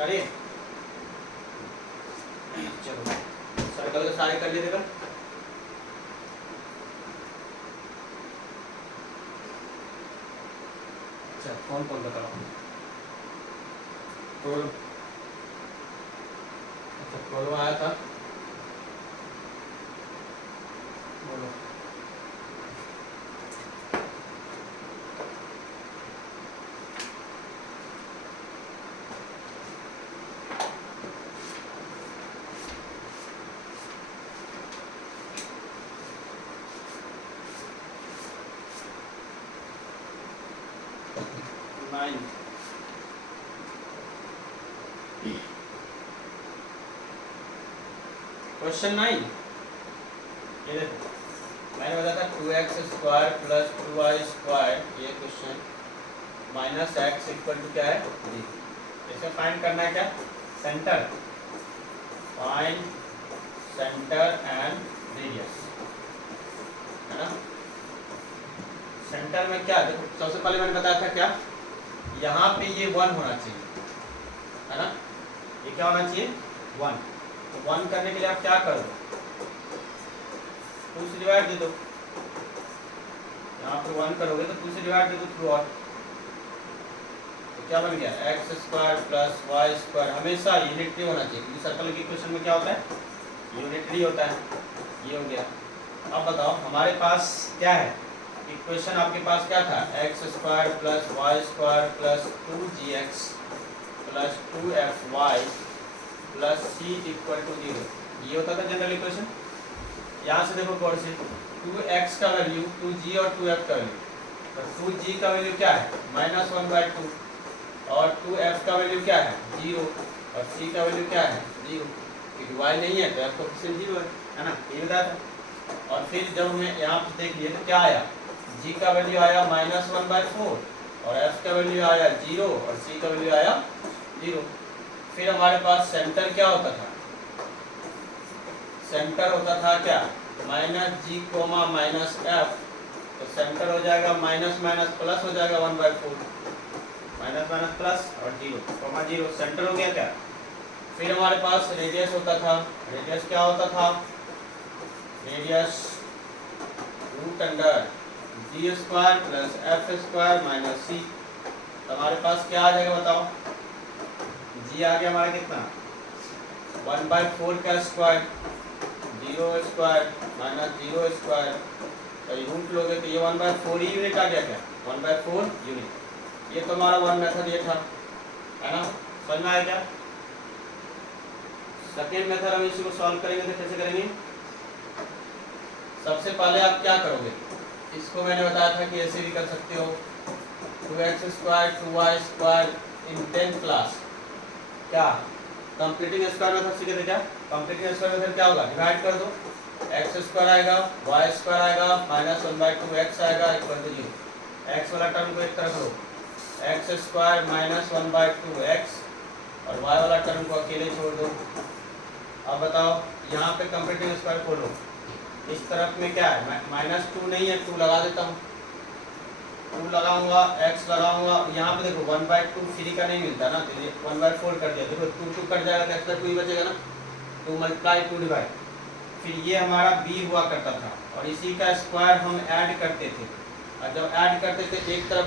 आ रही है? चलो सर्कल के सारे कर लीजिएगा। अच्छा कौन कौन बताओ? अच्छा प्रोलो आया था, बोलो। क्वेश्चन 9 ये देखो, मैंने बताया था 2x² प्लस 2y², ये question minus x equal to क्या है 3। इसे फाइंड करना है क्या? Centre, find centre and radius, है ना। सेंटर में क्या, देखो सबसे पहले मैंने बताया था क्या, यहाँ पे ये 1 होना चाहिए, है ना। ये क्या होना चाहिए 1। तो 1 करने के लिए आप क्या करो, 2 से डिवाइड दे दो। यहाँ पे 1 करोगे तो 2 से डिवाइड दे दो थ्रू आउट, तो क्या बन गया x² प्लस y²। हमेशा यूनिटरी होना चाहिए क्योंकि सर्कल की इक्वेशन में क्या होता है यूनिटरी होता है। ये हो गया। अब बताओ हमारे पास क्या है, इक्वेशन आपके पास क्या था, x² plus y² plus 2gx plus 2fy plus c equal to 0। ये होता था जनरल इक्वेशन। यहाँ से देखो गौर से, 2x का वैल्यू 2g और 2f का वैल्यू, तो 2g का वैल्यू क्या है -1/2 और 2f का वैल्यू क्या है 0 और c का वैल्यू क्या है 0, क्योंकि y नहीं है तो f कोएफिशिएंट 0 है ना, ये बताया था। और फिर जब हमें यहाँ पे देख लिए तो क्या आया, g का वैल्यू आया -1/4 और f का वैल्यू आया 0 और c का वैल्यू आया 0। फिर हमारे पास सेंटर क्या होता था, सेंटर होता था क्या -g, -f, तो सेंटर हो जाएगा माइनस माइनस प्लस हो जाएगा 1/4, माइनस माइनस प्लस और 0, 0 सेंटर हो गया क्या। फिर हमारे पास रेडियस होता था, रेडियस क्या होता था, radius √g² plus f² minus c। हमारे पास क्या आ जाएगा बताओ, g आ गया हमारा कितना 1/4 का स्क्वायर, 0² माइनस 0², तो रूट लोगे तो ये 1/4 ही यूनिट आ गया क्या 1/4 यूनिट। ये तो हमारा 1 मेथड ये था, है ना, समझ में आया क्या। सेकेंड मेथड हम इसी को सॉल्व करेंगे तो कैसे करेंगे, सबसे पहले आप क्या करोगे, इसको मैंने बताया था कि ऐसे भी कर सकते हो, 2x² 2y² इन 10th क्लास, क्या कंप्लीटिंग स्क्वायर मेथड सीखे थे क्या। कंप्लीटिंग स्क्वायर मेथड क्या होगा, डिवाइड कर दो, x² आएगा y² आएगा -1/2x आएगा इक्वल टू 0। x वाला टर्म को एक तरफ लो, x² -1/2x और y वाला टर्म को अकेले छोड़ दो। अब बताओ यहाँ पे कंप्लीटिंग स्क्वायर खोलो, इस तरफ में क्या है -2 नहीं है, 2 लगा देता हूँ, 2 लगाऊंगा, x लगाऊंगा, यहाँ पे देखो 1/2 फ्री का नहीं मिलता ना, तो ये 1/4 कर दिया, देखो 2 कट जाएगा तो एक्स्ट्रा 2 ही बचेगा ना, 2 × 2 डिवाइड। फिर ये हमारा b हुआ करता था और इसी का स्क्वायर हम ऐड करते थे, और जब ऐड करते थे एक तरफ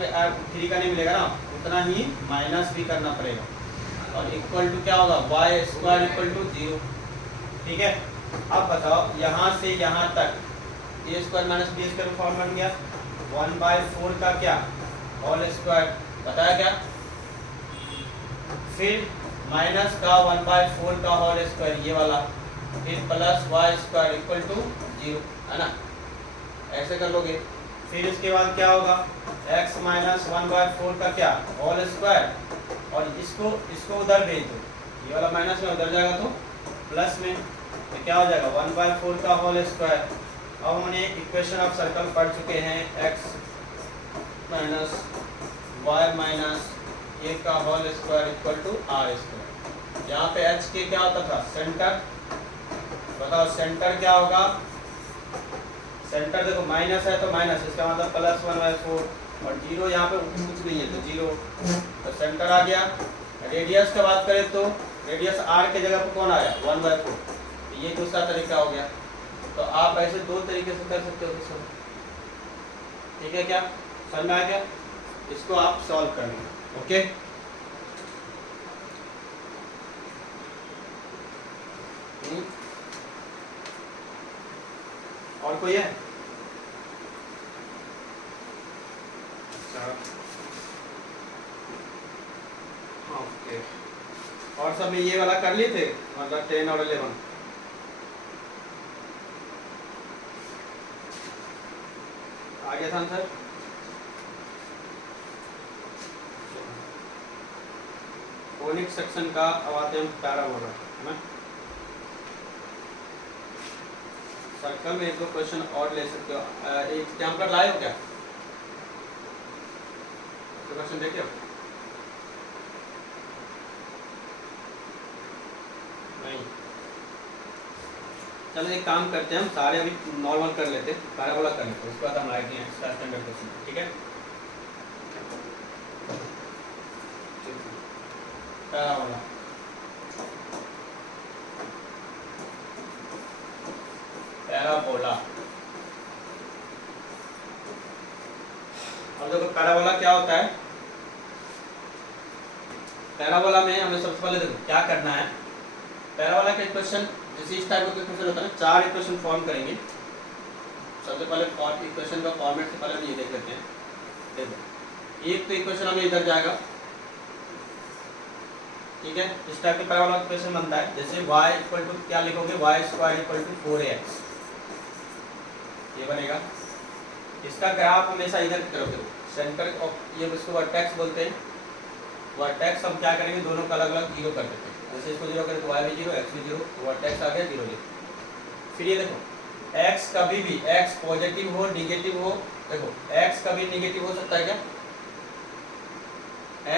फ्री का नहीं मिलेगा ना, उतना ही माइनस भी करना पड़ेगा, और इक्वल टू क्या होगा y² इक्वल टू 0। ठीक है। अब बताओ यहाँ से यहाँ तक a² - b² फॉर्म बन गया, 1/4 का क्या होल स्क्वायर बताया क्या, फिर माइनस का 1/4 का होल स्क्वायर ये वाला, फिर प्लस y² इक्वल टू 0, है ना, ऐसे कर लोगे। फिर इसके बाद क्या होगा, x - 1/4 का क्या होल स्क्वायर, और इसको उधर भेज दो, ये वाला माइनस में उधर जाएगा तो प्लस में, तो क्या हो जाएगा 1/4 का होल स्क्वायर। अब हमने इक्वेशन ऑफ सर्कल पढ़ चुके हैं, x - y - a का whole square equal to r²। यहाँ पे h के क्या होता था सेंटर, बताओ सेंटर क्या होगा, सेंटर देखो माइनस है तो माइनस, इसका मतलब प्लस 1/4, और 0 यहाँ पे कुछ नहीं है तो 0, तो सेंटर आ गया रेडियस की बात करें तो रेडियस r के जगह पर कौन आया 1/4, ये दूसरा तरीका हो गया। तो आप ऐसे दो तरीके से कर सकते हो सर, ठीक है क्या, समझ में आ गया? इसको आप सॉल्व कर लेंगे। ओके, और कोई है? ओके, और सब में ये वाला कर लिए थे, मतलब 10 और 11 आ गया था आंसर। कोनिक सेक्शन का अब आते हैं पैराबोला, है ना। सर्कल में एक दो क्वेश्चन और ले सकते हो। एक टेम्पलेट लाए हो क्या? तो क्वेश्चन देखे हो? नहीं, चलो एक काम करते हैं, हम सारे अभी नॉर्मल कर लेते हैं, पैराबोला कर लेते हैं, उसके बाद हम लाएंगे एक्स्ट्रा स्टैंडर्ड क्वेश्चन, ठीक है। पैराबोला, पैराबोला, अब देखो पैराबोला क्या होता है। पैराबोला में हमें सबसे पहले देखो क्या करना है। पैराबोला का इक्वेशन जैसे इस टाइप का इक्वेशन होता है ना, 4 इक्वेशन फॉर्म करेंगे। सबसे पहले इक्वेशन का फॉर्मेट से पहले हम ये देख लेते हैं। देखो एक तो इक्वेशन हमें इधर जाएगा, ठीक है। इस टाइप के पैराबोला का इक्वेशन बनता है, जैसे y इक्वल टू क्या लिखोगे, y² इक्वल टू 4ax, ये बनेगा। इसका ग्राफ हमेशा इधर की तरफ देखो, सेंटर ऑफ ये इसको वर्टेक्स बोलते हैं। वर्टेक्स हम क्या करेंगे, दोनों का अलग अलग 0 कर देते हैं। जैसे इसको 0 करें तो y भी 0, x भी 0, तो वर्टेक्स आ गया 0 0। फिर ये देखो x कभी भी x पॉजिटिव हो निगेटिव हो, देखो x कभी निगेटिव हो सकता है क्या?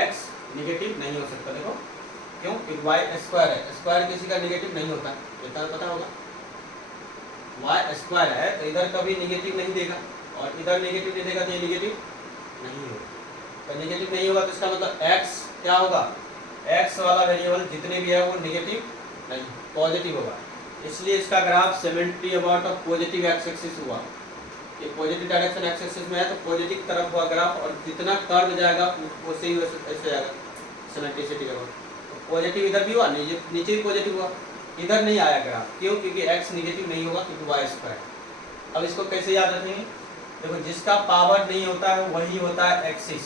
x निगेटिव नहीं हो सकता, देखो क्यों? क्योंकि y² है, स्क्वायर किसी का निगेटिव नहीं होता, इतना पता होगा। y² है तो इधर कभी निगेटिव नहीं देगा, और इधर निगेटिव नहीं देगा तो ये निगेटिव नहीं होगा। तो निगेटिव नहीं होगा तो इसका मतलब x क्या होगा, x वाला वेरिएबल जितने भी है वो निगेटिव नहीं, पॉजिटिव होगा। इसलिए इसका graph symmetry about of positive x axis हुआ। ये पॉजिटिव डायरेक्शन एक्स एक्सिस में है तो पॉजिटिव तरफ हुआ ग्राफ, और जितना कर्व जाएगा उससे ही ऐसे जाएगा सिमेट्रिसिटी अबाउट। तो पॉजिटिव इधर भी हुआ, नीचे भी पॉजिटिव हुआ, इधर नहीं आया ग्राफ, क्यों? क्योंकि x निगेटिव नहीं होगा, क्योंकि y²। अब इसको कैसे याद रखेंगे, देखो जिसका पावर नहीं होता है वही होता है एक्सिस,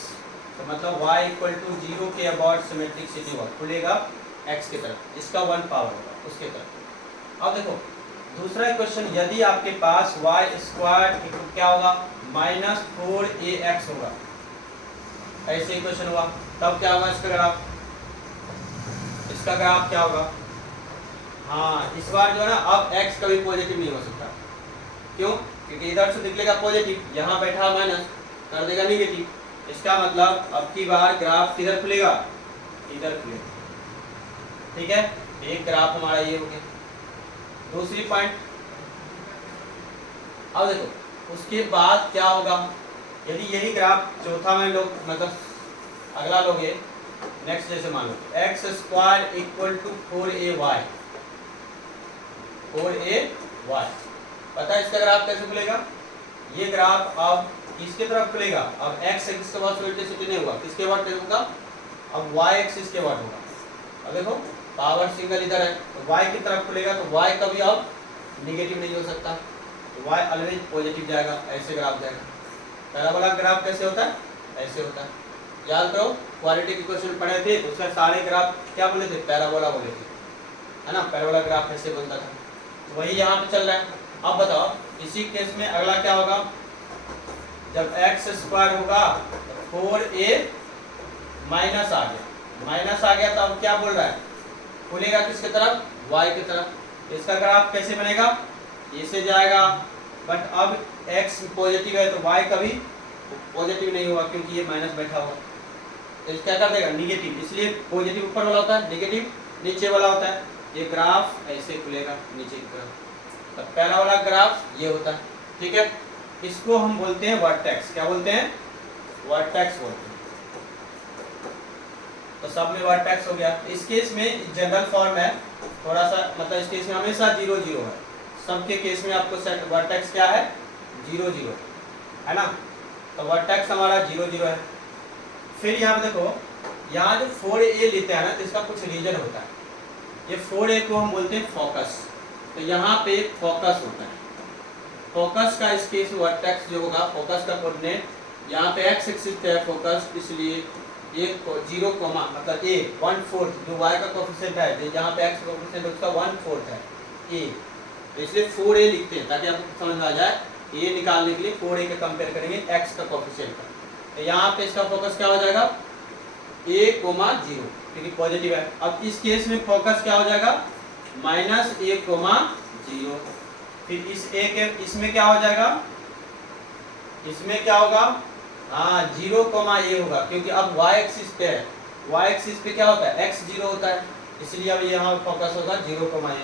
तो मतलब y इक्वल टू 0 के अबाउट सिमेट्रिसिटी हुआ, खुलेगा x की तरफ, जिसका 1 पावर होगा उसके तरफ। अब देखो दूसरा क्वेश्चन, यदि आपके पास y² क्या होगा, -4ax होगा, ऐसे इक्वेशन हुआ, तब क्या होगा इसका ग्राफ? इसका ग्राफ क्या होगा? हाँ, इस बार जो है ना, अब x कभी पॉजिटिव नहीं हो सकता, क्यों? क्योंकि इधर से निकलेगा पॉजिटिव, यहाँ बैठा माइनस कर देगा निगेटिव। इसका मतलब अब की बार ग्राफ किधर खुलेगा, इधर खुलेगा, ठीक है। एक ग्राफ हमारा ये हो गया। दूसरी पॉइंट, अब देखो उसके बाद क्या होगा, यदि यही ग्राफ चौथा में लोग मतलब अगला लोग ये नेक्स्ट, जैसे मान लो x² equal to 4ay, 4ay, पता है इसका ग्राफ कैसे खुलेगा? ये ग्राफ अब किसके तरफ खुलेगा, अब x एक्सिस के बाद सिमेट्रिसिटी नहीं होगा, किसके बाद होगा, अब y एक्सिस के बाद होगा। अब देखो पावर सिंगल इधर है तो y की तरफ खुलेगा, तो y कभी अब निगेटिव नहीं हो सकता, तो y ऑलवेज पॉजिटिव जाएगा, ऐसे ग्राफ जाएगा। पैराबोला ग्राफ कैसे होता है, ऐसे होता है। याद करो क्वाड्रेटिक इक्वेशन पढ़े थे तो उसका सारे ग्राफ क्या बोले थे, पैराबोला बोले थे, है ना। पैराबोला ग्राफ ऐसे बनता था, तो वही यहाँ पे चल रहा है। अब बताओ इसी केस में अगला क्या होगा, जब x² होगा तो 4a माइनस आ गया, माइनस आ गया तो अब क्या बोल रहा है, खुलेगा किसके तरफ, y की तरफ। इसका ग्राफ कैसे बनेगा, ऐसे जाएगा, बट अब x पॉजिटिव है तो y कभी पॉजिटिव नहीं होगा, क्योंकि ये माइनस बैठा हुआ, तो इसका क्या कर देगा, निगेटिव। इसलिए पॉजिटिव ऊपर वाला होता है, निगेटिव नीचे वाला होता है। ये ग्राफ ऐसे खुलेगा नीचे की तरफ, तो पहला वाला ग्राफ ये होता है, ठीक है। इसको हम बोलते हैं वर्टेक्स, क्या बोलते हैं, वर्टेक्स बोलते हैं। तो सब में वर्टेक्स हो गया। इस केस में जनरल फॉर्म है थोड़ा सा, मतलब इस केस में हमेशा 0 0 है, सबके केस में आपको सेट वर्टेक्स क्या है 0 0 है ना, तो वर्टेक्स हमारा 0 0 है। फिर यहाँ पे देखो, यहाँ जो 4a लेते हैं ना तो इसका कुछ रीजन होता है, ये 4a को हम बोलते हैं फोकस, तो यहाँ पे फोकस होता है। फोकस का इस केस में वर्टेक्स जो होगा, फोकस का कोऑर्डिनेट यहाँ पे x एक्सिस पे है फोकस, इसलिए 0 मतलब a 1/4 जो y का कोएफिशिएंट है, जहाँ पे x का कोएफिशिएंट है उसका 1/4 है a, तो इसलिए 4a लिखते हैं ताकि आपको समझ में आ जाए। a निकालने के लिए 4a के कंपेयर करेंगे x का कोएफिशिएंट का, तो यहाँ पे इसका फोकस क्या हो जाएगा a, 0 क्योंकि पॉजिटिव है। अब इस केस में फोकस क्या हो जाएगा -a, 0। फिर इस a के इसमें क्या हो जाएगा, इसमें क्या होगा, हाँ 0, a होगा, क्योंकि अब y एक्सिस पे है, y एक्सिस पे क्या होता है x 0 होता है, इसलिए अब यहाँ फोकस होगा 0, a।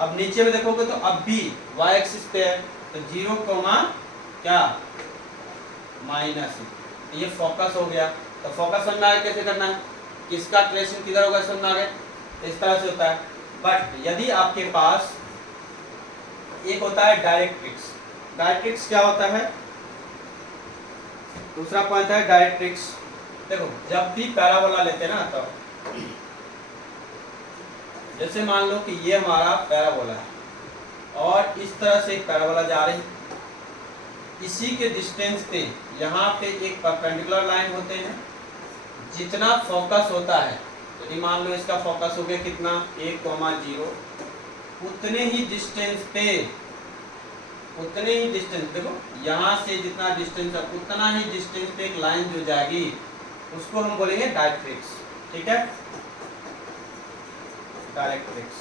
अब नीचे में देखोगे तो अब भी y एक्सिस पे है, तो 0, क्या -, ये फोकस हो गया। तो फोकस समझ में आया कैसे करना है, किसका ट्रेसिंग किधर होगा समझ में आ गया, इस तरह से होता है। बट यदि आपके पास एक होता है डायरेक्ट्रिक्स, डायरेक्ट्रिक्स क्या होता है, दूसरा पॉइंट है डायरेक्ट्रिक्स। देखो जब भी पैराबोला लेते हैं ना, तो जैसे मान लो कि ये हमारा पैराबोला है और इस तरह से एक पैराबोला जा रही, इसी के डिस्टेंस पे यहाँ पे एक परपेंडिकुलर लाइन होते हैं, जितना फोकस होता है, यदि मान लो इसका फोकस हो गया कितना a, 0, उतने ही डिस्टेंस पे, उतने ही डिस्टेंस, देखो यहाँ से जितना डिस्टेंस है उतना ही डिस्टेंस पे एक लाइन जो जाएगी उसको हम बोलेंगे डायरेक्ट्रिक्स, ठीक है, डायरेक्ट्रिक्स।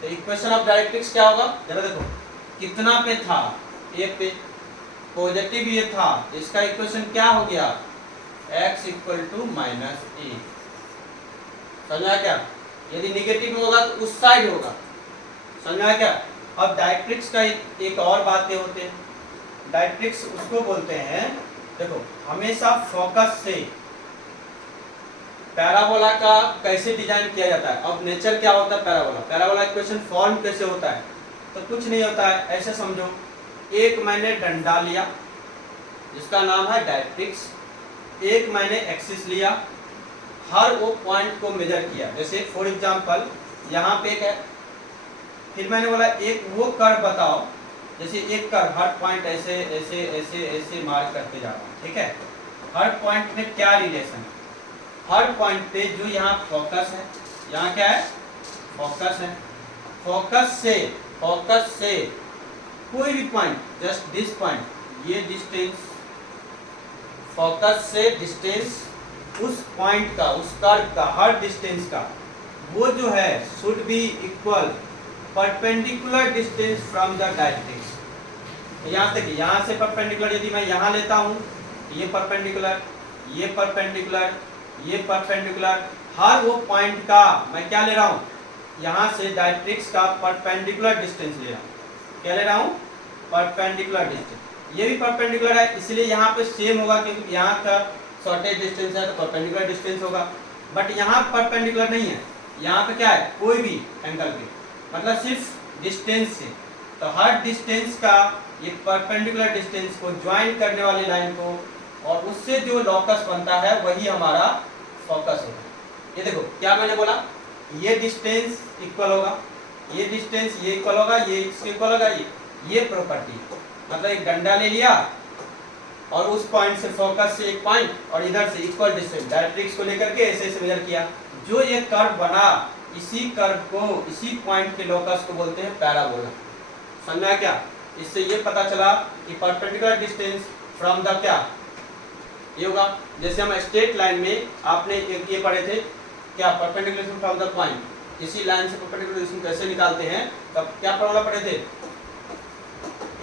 तो इक्वेशन ऑफ डायरेक्ट्रिक्स क्या होगा, जरा देखो कितना पे था a पे, पॉजिटिव ये था, इसका इक्वेशन क्या हो गया x = -a, समझा क्या, यदि निगेटिव होगा तो उस साइड होगा, समझा क्या। अब डायरेक्ट्रिक्स का एक और बातें होते हैं, डायरेक्ट्रिक्स उसको बोलते हैं, देखो हमेशा फोकस से पैराबोला का कैसे डिजाइन किया जाता है। अब नेचर क्या होता है पैराबोला, पैराबोला इक्वेशन फॉर्म कैसे होता है, तो कुछ नहीं होता है, ऐसे समझो एक मैंने डंडा लिया जिसका नाम है डायरेक्ट्रिक्स, एक मैंने एक्सिस लिया, हर वो पॉइंट को मेजर किया, जैसे फॉर एग्जांपल यहाँ पे एक है, फिर मैंने बोला एक वो कर्व बताओ, जैसे एक कर्व हर पॉइंट ऐसे ऐसे ऐसे ऐसे मार्क करते जा रहा हूँ, ठीक है, हर पॉइंट में क्या रिलेशन है, हर पॉइंट पे जो यहाँ फोकस है, यहाँ क्या है फोकस है, फोकस से कोई भी पॉइंट, जस्ट दिस पॉइंट, ये डिस्टेंस, फोकस से डिस्टेंस उस पॉइंट का, उस कर्व का, हर डिस्टेंस का वो जो है should be equal perpendicular distance from the directrix. यहाँ तक, यहाँ से परपेंडिकुलर यदि मैं यहाँ लेता हूँ, ये परपेंडिकुलर, ये परपेंडिकुलर, ये परपेंडिकुलर, हर वो पॉइंट का मैं क्या ले रहा हूँ, यहाँ से डायरेक्ट्रिक्स का परपेंडिकुलर डिस्टेंस ले रहा हूँ, क्या ले रहा हूँ परपेंडिकुलर डिस्टेंस, ये भी परपेंडिकुलर है, इसलिए यहाँ पे सेम होगा, क्योंकि यहाँ का शॉर्टेज डिस्टेंस है तो परपेंडिकुलर डिस्टेंस होगा। बट यहाँ परपेंडिकुलर नहीं है, यहाँ पे क्या है कोई भी एंगल पे, मतलब सिर्फ डिस्टेंस से, तो हर डिस्टेंस का ये परपेंडिकुलर डिस्टेंस को ज्वाइन करने वाली लाइन को, और उससे जो लॉकस बनता है वही हमारा फोकस होगा। ये देखो क्या मैंने बोला, ये डिस्टेंस इक्वल होगा, ये डिस्टेंस ये इक्वल होगा, ये इसके इक्वल होगा, ये प्रॉपर्टी, मतलब एक डंडा ले लिया और उस पॉइंट से फोकस से एक पॉइंट और इधर से इक्वल डिस्टेंस डायरेक्ट्रिक्स को लेकर के ऐसे ऐसे मेजर किया, जो ये कर्व बना, इसी कर्व को, इसी पॉइंट के लोकस को बोलते हैं पैराबोला, समझा क्या। इससे ये पता चला कि परपेंडिकुलर डिस्टेंस फ्रॉम द क्या, ये होगा, जैसे हम स्ट्रेट लाइन में आपने एक ये पढ़े थे क्या, perpendicular distance from the point, इसी लाइन से परपेंडिकुलर डिस्टेंस कैसे निकालते हैं, तब क्या फॉर्मूला पढ़े थे,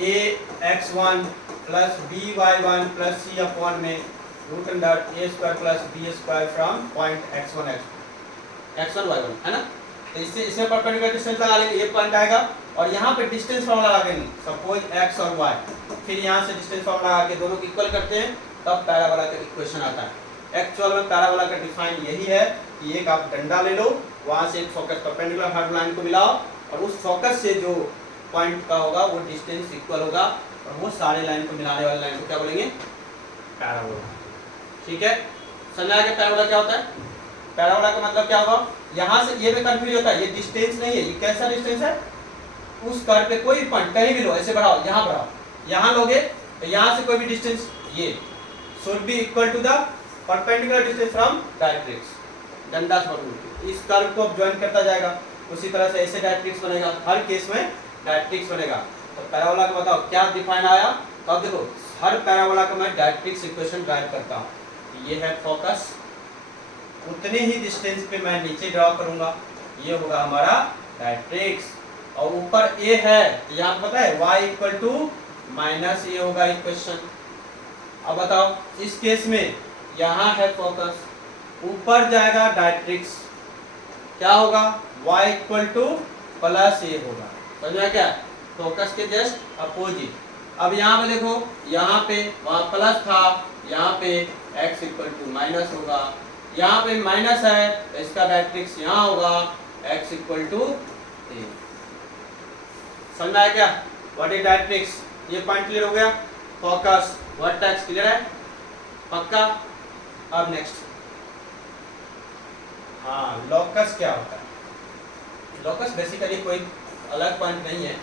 ax1 + by1 + c/, में √a² + b² from point x1 y1 है ना। तो इससे इसमें परपेंडिकुलर डिस्टेंस लगा लेंगे, ये पॉइंट आएगा और यहाँ पे डिस्टेंस फॉर्मूला लगा देंगे, सपोज x और y, फिर यहाँ से डिस्टेंस फॉर्मूला लगा के दोनों को इक्वल करते हैं, तब पैराबोला का इक्वेशन आता है। एक्चुअल में पैराबोला का डिफाइन यही है कि एक आप डंडा ले लो, वहां से एक फोकस परपेंडिकुलर हर लाइन को मिलाओ और उस फोकस से जो पॉइंट का होगा वो डिस्टेंस इक्वल होगा और वो सारे लाइन को मिलाने वाले लाइन को क्या बोलेंगे, पैराबोला। ठीक है, समझ आ गया पैराबोला क्या होता है? पैराबोला का मतलब क्या होगा, यहाँ से ये भी कंफ्यूज होता है, ये डिस्टेंस नहीं है, ये कैसा डिस्टेंस है, उस कर्व पे कोई पॉइंट कहीं भी लो, ऐसे बढ़ाओ, यहाँ बढ़ाओ, यहाँ लोगे तो यहाँ से कोई भी डिस्टेंस ये should be equal to the perpendicular distance from directrix, डंडा से पकड़ इस कर्व को अब ज्वाइन करता जाएगा, उसी तरह से ऐसे डायरेक्ट्रिक्स बनेगा, हर केस में डायरेक्ट्रिक्स बनेगा। तो पैराबोला का बताओ क्या डिफाइन आया, तो अब देखो हर पैराबोला का मैं डायरेक्ट्रिक्स इक्वेशन ड्राइव करता हूँ, ये है फोकस, उतने ही डिस्टेंस पे मैं नीचे ड्रॉ करूंगा, ये होगा हमारा डायरेक्ट्रिक्स, और ऊपर ए है तो यहाँ पता है y इक्वल टू माइनस ए होगा इक्वेशन। अब बताओ इस केस में यहाँ है फोकस, ऊपर जाएगा डायरेक्ट्रिक्स, क्या होगा y इक्वल टू प्लस ए होगा, समझा क्या, फोकस के जस्ट अपोजिट। अब यहाँ पे देखो, यहाँ पे वहाँ प्लस था, यहाँ पे x इक्वल टू माइनस होगा, यहाँ पे माइनस है तो इसका डायरेक्ट्रिक्स यहाँ होगा x इक्वल टू ए। समझ आया क्या, व्हाट इज डायरेक्ट्रिक्स, ये पॉइंट क्लियर हो गया, फोकस वर्टेक्स क्लियर है पक्का। अब नेक्स्ट, हाँ लोकस क्या होता है, लोकस बेसिकली कोई अलग पॉइंट नहीं है,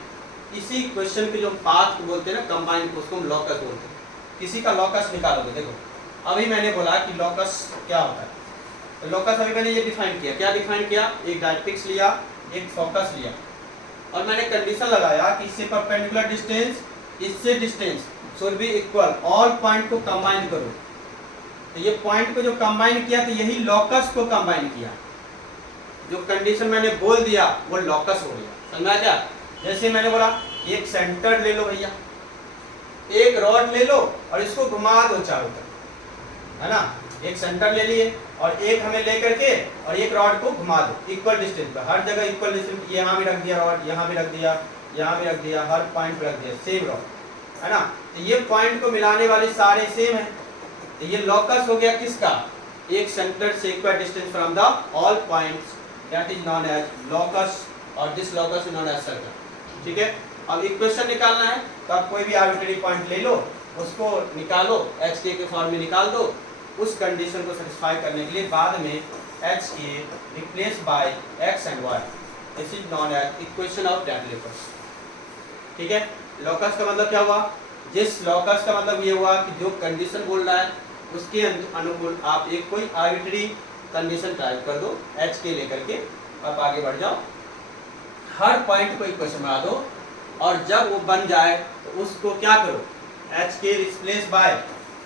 इसी क्वेश्चन के जो पाथ को बोलते हैं ना कंबाइंड, उसको हम लोकस बोलते हैं। किसी का लोकस निकालोगे, देखो अभी मैंने बोला कि लोकस क्या होता है, तो लोकस अभी मैंने ये डिफाइन किया, क्या डिफाइन किया, एक डायरेक्ट्रिक्स लिया, एक फोकस लिया, और मैंने कंडीशन लगाया कि इससे परपेंडिकुलर डिस्टेंस, इससे distance should be equal, all point को कंबाइन करो, तो ये पॉइंट को जो कंबाइन किया तो यही लोकस को कंबाइन किया, जो कंडीशन मैंने बोल दिया वो लोकस हो गया, समझा क्या। जैसे मैंने बोला एक सेंटर ले लो भैया, एक रॉड ले लो और इसको घुमा दो चारों तरफ, है ना, एक सेंटर ले लिए और एक हमें लेकर के और एक रॉड को घुमा दो इक्वल डिस्टेंस पर, हर जगह इक्वल डिस्टेंस, यहाँ भी रख दिया रॉड, यहाँ भी रख दिया, यहाँ भी रख दिया, हर पॉइंट पर रख दिया सेम रॉड, है ना, तो ये पॉइंट को मिलाने वाले सारे सेम है, तो ये लोकस हो गया किसका, एक सेंटर से equal distance from the all points, that is known as locus, और this locus is known as circle. ठीक है, अब इक्वेशन निकालना है तो आप कोई भी आर्बिट्रेरी पॉइंट ले लो, उसको निकालो, एच के फॉर्म में निकाल दो, उस कंडीशन को सेटिस्फाई करने के लिए बाद में h k replace by x and y, this is known as equation of directrix. ठीक है, लोकस का मतलब क्या हुआ, जिस लोकस का मतलब ये हुआ कि जो कंडीशन बोल रहा है उसके अनुकूल आप एक कोई आर्बिट्रेरी कंडीशन टाइप कर दो, एच के लेकर के आप आगे बढ़ जाओ, हर पॉइंट को इक्वेशन बना दो, और जब वो बन जाए तो उसको क्या करो, h k replace by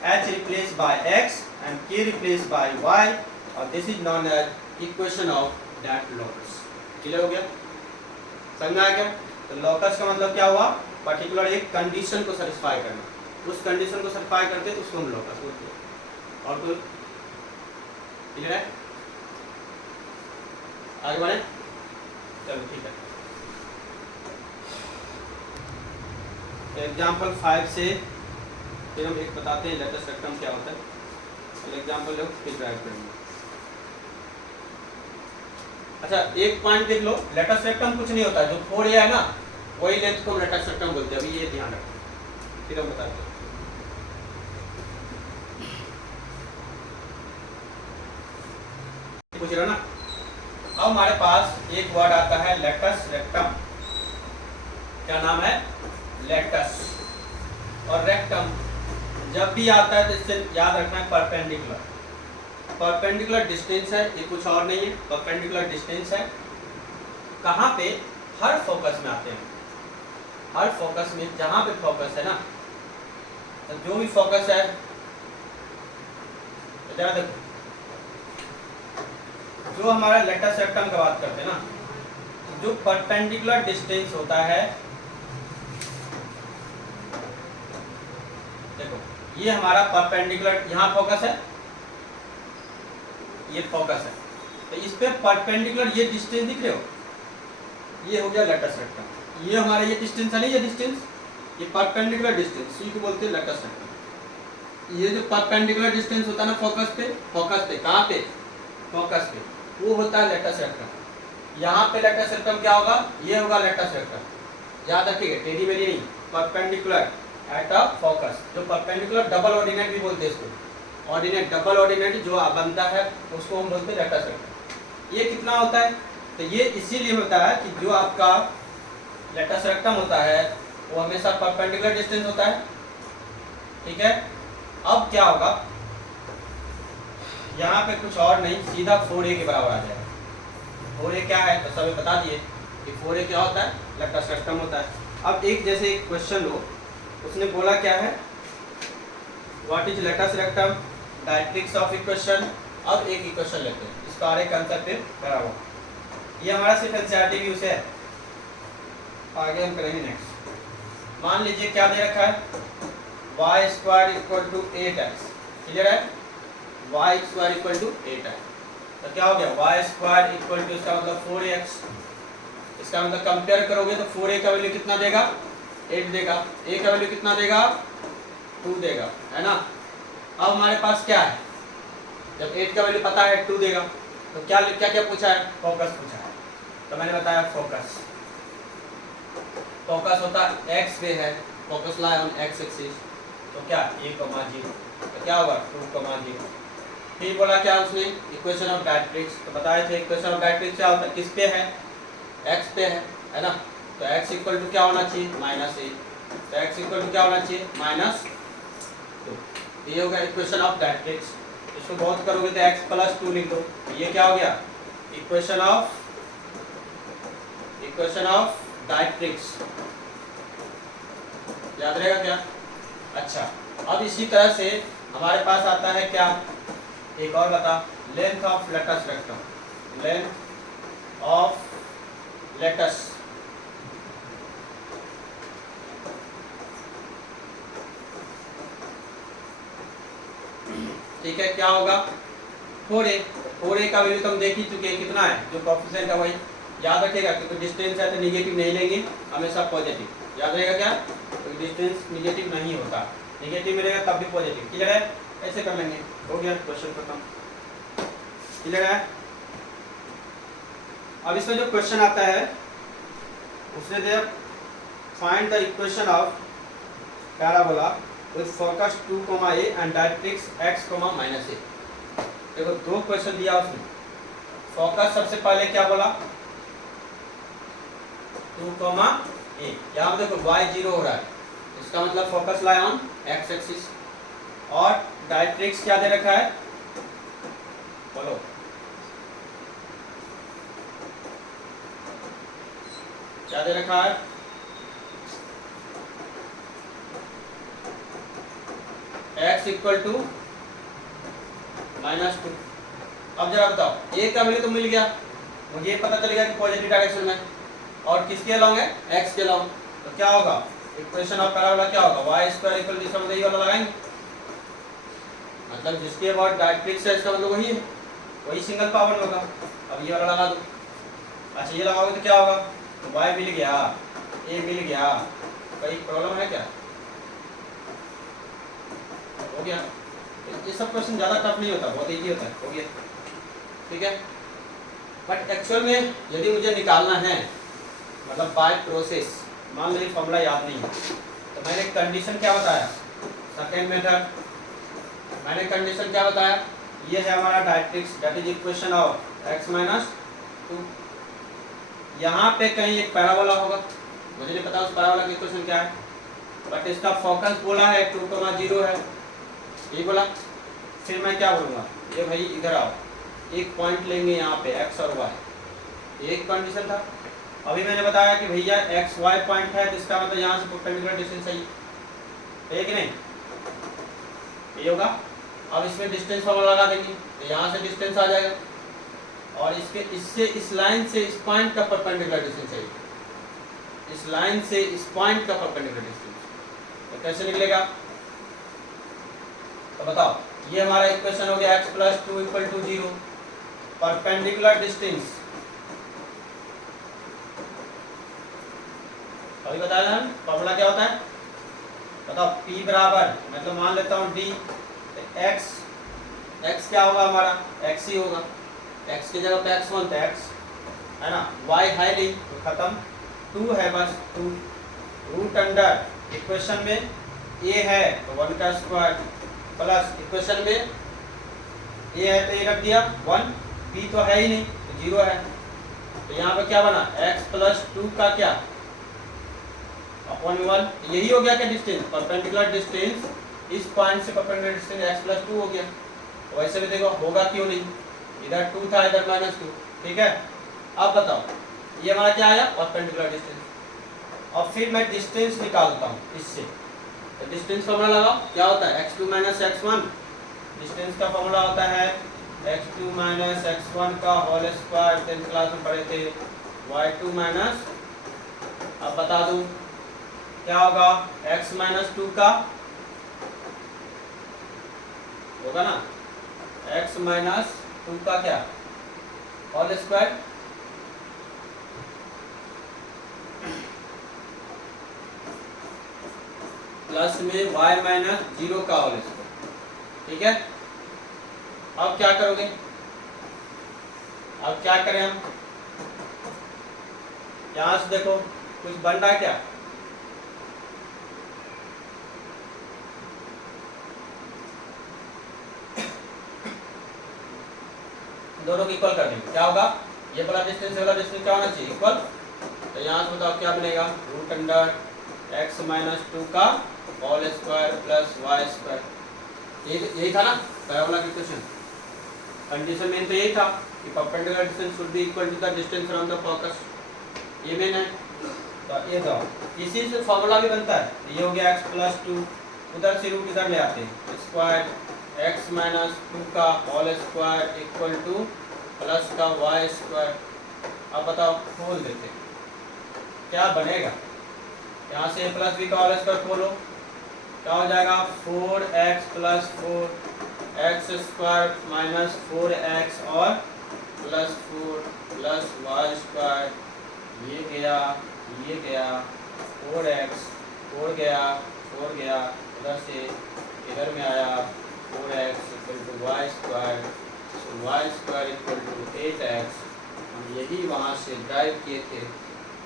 h replace by x and k replace by y, और this is known as equation of that locus. Clear हो गया, समझ में आया क्या। तो लोकस का मतलब क्या हुआ, पर्टिकुलर एक कंडीशन को सेटिस्फाई करना, उस कंडीशन को सेटिस्फाई करते तो उसको हम लोकस बोलते हैं। और कोई क्लियर है, आगे बढ़े, चलो ठीक है। एग्जाम्पल 5 से फिर हम एक बताते हैं लेटेस्ट रेक्टम क्या होता है, एग्जाम्पल लो फिर ड्राइव करेंगे। अच्छा एक पॉइंट देख लो, लेटेस्ट रेक्टम कुछ नहीं होता, जो 4A है ना वही लेंथ को हम लेटेस्ट रेक्टम बोलते हैं, अभी ये ध्यान रखो, फिर हम बताते हैं। पूछ रहे हो ना, अब हमारे पास एक वर्ड आता है लेटेस्ट रेक्टम, क्या नाम है, लेटस, और रेक्टम जब भी आता है तो इससे याद रखना है परपेंडिकुलर, परपेंडिकुलर डिस्टेंस है, ये कुछ और नहीं है, परपेंडिकुलर डिस्टेंस है, कहाँ पे, हर फोकस में आते हैं, हर फोकस में, जहाँ पे फोकस है ना, तो जो भी फोकस है, तो जरा देखो, जो हमारा लेटेस्ट रेक्टम की बात करते हैं ना, जो परपेंडिकुलर डिस्टेंस होता है, देखो ये हमारा परपेंडिकुलर, यहाँ फोकस है, ये फोकस है, तो इस पे परपेंडिकुलर ये डिस्टेंस दिख रहे हो, ये हो गया लेटेस्ट रेक्टम, ये हमारा ये डिस्टेंस है नहीं, ये डिस्टेंस, ये परपेंडिकुलर डिस्टेंस, इसी को बोलते हैं लेटेस्ट रेक्टम। ये जो परपेंडिकुलर डिस्टेंस होता है ना फोकस पे कहाँ पे, फोकस पे, वो होता है लेटस रेक्टम। यहाँ पे लेटस रेक्टम क्या होगा, ये होगा लेटस रेक्टम। याद रखिएगा, टेढ़ी मेढ़ी नहीं, परपेंडिकुलर एट अ फोकस। जो परपेंडिकुलर डबल ऑर्डिनेट भी बोलते हैं इसको, ऑर्डिनेट डबल ऑर्डिनेट जो बनता है उसको हम बोलते हैं लेटस रेक्टम। ये कितना होता है, तो ये इसीलिए होता है कि जो आपका लेटस रेक्टम होता है वो हमेशा परपेंडिकुलर डिस्टेंस होता है, ठीक है। अब क्या होगा, यहाँ पे कुछ और नहीं, सीधा 4a के बराबर आ जाएगा। 4a क्या है तो सभी बता दिए कि 4a क्या होता है, लेटस रेक्टम होता है। अब एक जैसे एक क्वेश्चन लो, उसने बोला क्या है, what is latus rectum, directrix of equation. अब एक इक्वेशन लेते हैं, इसका और एक आंसर पे करा हुआ, ये हमारा सिर्फ एनसीईआरटी व्यूज है, आगे हम करेंगे नेक्स्ट। मान लीजिए क्या दे रखा है, y square equal to 8x, clear है, y square equal to 8x, तो क्या हो गया y स्क्वायर इक्वल टू, इसका मतलब 4ax, इसका मतलब कंपेयर करोगे तो 4a का वैल्यू कितना देगा, 8 देगा, a का वैल्यू कितना देगा, 2 देगा, है ना। अब हमारे पास क्या है, जब 8 का वैल्यू पता है 2 देगा, तो क्या क्या क्या पूछा है, फोकस पूछा है। तो मैंने बताया फोकस होता x पे है, focus lie on x axis, तो क्या a, 0, तो क्या होगा 2, 0। फिर बोला क्या उसने, इक्वेशन ऑफ डायरेक्ट्रिक्स, तो बताए थे इक्वेशन ऑफ डायरेक्ट्रिक्स क्या होता है, किस पे है, x पे है ना। तो x इक्वल टू क्या होना चाहिए, -a, तो x इक्वल टू क्या होना चाहिए, -2। ये हो गया इक्वेशन ऑफ डायरेक्ट्रिक्स। इसको बहुत करोगे तो x + 2 लिख दो, ये क्या हो गया, इक्वेशन ऑफ डायरेक्ट्रिक्स। याद रहेगा क्या, अच्छा। अब इसी तरह से हमारे पास आता है क्या, एक और बता, length of latus rectum, length of latus, ठीक है, क्या होगा 4a का वैल्यू तुम देख ही चुके हैं, कितना है, जो कोएफिशिएंट है वही याद रखिएगा, क्योंकि डिस्टेंस है तो नेगेटिव नहीं लेंगे, हमेशा पॉजिटिव। याद रहेगा क्या, तो डिस्टेंस नेगेटिव नहीं होता, नेगेटिव मिलेगा तब भी पॉजिटिव, क्लियर है। ऐसे कर लेंगे, हो गया क्वेश्चन खत्म, क्लियर है। अब इसमें जो क्वेश्चन आता है उसने दिया, find the equation of parabola with focus 2, a and directrix x, -a। देखो दो क्वेश्चन दिया उसने, फोकस सबसे पहले क्या बोला 2, a, यहाँ देखो y 0 हो रहा है, इसका मतलब focus lie on x axis, और डायरेक्ट्रिक्स क्या दे रखा है, बोलो क्या दे रखा है, x इक्वल टू -2। अब जरा बताओ, a का वैल्यू तो मिल गया, मुझे ये पता चलेगा कि पॉजिटिव डायरेक्शन में, और किसके अलोंग है, x के अलोंग, तो क्या होगा, इक्वेशन ऑफ पैराबोला क्या होगा, y स्क्वायर इक्वल टू, इसका मतलब ये वाला लगाएंगे, मतलब जिसके अबाउट डायरेक्ट्रिक्स है इसका मतलब वही है, वही सिंगल पावर होगा। अब ये वाला लगा दो, अच्छा ये लगाओगे तो क्या होगा, तो y मिल गया, a मिल गया, कोई प्रॉब्लम है क्या, हो गया। ये सब क्वेश्चन ज़्यादा टफ नहीं होता, बहुत इजी होता है, हो गया, ठीक है। बट एक्चुअल में यदि मुझे निकालना है, मतलब बाय प्रोसेस, मान लो ये फॉर्मूला याद नहीं है, तो मैंने कंडीशन क्या बताया, सेकेंड मेथड, मैंने कंडीशन क्या बताया, ये है हमारा directrix, that is equation of x - 2। यहाँ पे कहीं एक पैराबोला होगा, मुझे नहीं पता उस पैराबोला की इक्वेशन क्या है, बट इसका फोकस बोला है 2, 0 है, ये बोला। फिर मैं क्या बोलूँगा, ये भाई इधर आओ, एक पॉइंट लेंगे यहाँ पे x और y, एक कंडीशन था। अभी मैंने बताया कि भैया x y पॉइंट है, तो इसका मतलब यहाँ से परपेंडिकुलर डिस्टेंस है कि नहीं, ये होगा। अब इसमें डिस्टेंस फॉर्मूला लगा देंगे, तो यहाँ से डिस्टेंस आ जाएगा, और इससे इस लाइन से इस पॉइंट का परपेंडिकुलर डिस्टेंस है, इस लाइन से इस पॉइंट का परपेंडिकुलर डिस्टेंस, तो कैसे निकलेगा, तो बताओ। ये हमारा इक्वेशन हो गया x + 2 = 0, परपेंडिकुलर डिस्टेंस, अभी बताया ना फॉर्मूला क्या होता है, बताओ p बराबर, मतलब मान लेता हूँ d, x x क्या होगा हमारा, x ही होगा, x की जगह पे x1 तो x है ना, y है नहीं तो खत्म, 2 है बस 2, रूट अंडर इक्वेशन में a है तो 1 का स्क्वायर प्लस इक्वेशन में a है तो ये रख दिया 1, b तो है ही नहीं तो 0 है, तो यहाँ पे क्या बना x प्लस 2 का क्या अपॉन 1, यही हो गया क्या डिस्टेंस, परपेंडिकुलर डिस्टेंस इस पॉइंट से परपेंडिकुलर डिस्टेंस x प्लस 2 हो गया। तो वैसे भी देखो होगा क्यों नहीं, इधर 2 था इधर -2, ठीक है। अब बताओ ये हमारा क्या आया परपेंडिकुलर डिस्टेंस, और फिर मैं डिस्टेंस निकालता हूँ इससे, तो डिस्टेंस फॉर्मूला लगाओ, क्या होता है x2 माइनस x1, डिस्टेंस का फॉर्मूला होता है x2 माइनस x1 का होल स्क्वायर, 10th क्लास में पढ़े थे, y2 माइनस, अब बता दूं क्या होगा x माइनस 2 का होगा ना, x माइनस 2 का क्या होल स्क्वायर प्लस में y माइनस 0 का होल स्क्वायर, ठीक है। अब क्या करोगे, अब क्या करें हम, यहां से देखो कुछ बन रहा है क्या, दोनों को इक्वल कर देंगे, क्या होगा ये वाला डिस्टेंस वाला डिस्टेंस क्या होना चाहिए इक्वल, तो यहाँ से बताओ क्या बनेगा रूट अंडर x माइनस 2 का whole square plus y square, यही था ना पैराबोला की इक्वेशन, कंडीशन मेन तो यही था कि perpendicular distance should be equal to the distance from the focus, ये मेन है। तो ये दो इसी से फॉर्मूला भी बनता है, ये हो गया x प्लस 2, उधर से रूट इधर ले आते हैं, स्क्वायर x माइनस 2 का whole square equal to plus का वाई स्क्वायर। अब बताओ खोल देते क्या बनेगा, यहाँ से प्लस बी का होल स्क्वायर खोलो, क्या हो जाएगा 4x plus 4 x square minus 4x और प्लस 4 प्लस वाई स्क्वायर, ये गया 4x 4 गया उधर से इधर में आया 4x equal to y square, y square equal to 8x, हम यही वहाँ से ड्राइव किए थे,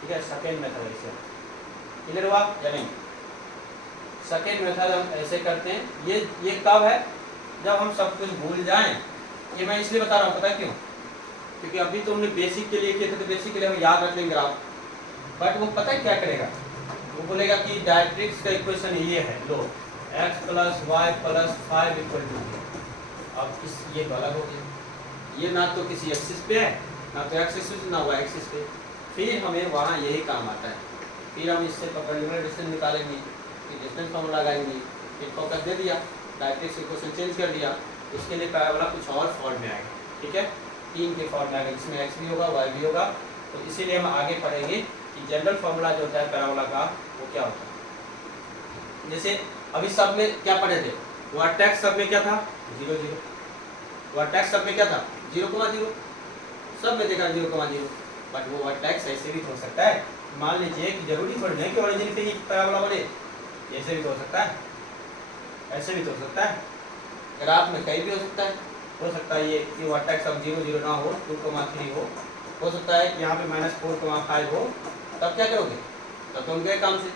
ठीक है। सेकेंड मेथड ऐसे क्लियर हुआ या नहीं, सेकेंड मेथड हम ऐसे करते हैं, ये कब है जब हम सब कुछ भूल जाएं, ये मैं इसलिए बता रहा हूँ पता है क्यों, क्योंकि अभी तो हमने बेसिक के लिए किए थे तो बेसिक के लिए हम याद रख लेंगे ग्राफ, बट वो पता है क्या करेगा, वो बोलेगा कि डायरेक्ट्रिक्स का इक्वेशन ये है, लो x plus y plus 5 equal to, अब इस ये तो अलग हो गया, ये ना तो किसी एक्सिस पे है ना तो x एक्सिस ना y एक्सिस पे, फिर हमें वहाँ यही काम आता है, फिर हम इससे परपेंडिकुलर डिस्टेंस निकालेंगे, फिर डिस्टेंस फॉर्मूला लगाएंगे, फिर फोकस दे दिया, डायरेक्ट्रिक्स इक्वेशन चेंज कर दिया, उसके लिए पैराबोला कुछ और फॉर्म में आएगा, ठीक है, 3 के फॉर्म में आएगा जिसमें x भी होगा y भी होगा, तो इसीलिए हम आगे पढ़ेंगे कि जनरल फॉर्मूला जो होता है पैराबोला का वो क्या होता है। जैसे अभी सब में क्या पढ़े थे, वर्टेक्स सब में क्या था 0 0, वर्टेक्स सब में क्या था 0 0, सब में देखा 0 0, बट वो वर्टेक्स ऐसे भी हो सकता है, मान लीजिए कि जरूरी थोड़ी नहीं कि ओरिजिन पे ही पैराबोला बने, ऐसे भी तो हो सकता है, ऐसे भी तो हो सकता है, ग्राफ में कहीं भी हो सकता है ये वर्टेक्स अब 0 0 ना हो 2 3 हो सकता है कि यहाँ पे -4 5 हो, तब क्या करोगे, तब तुम गए काम से,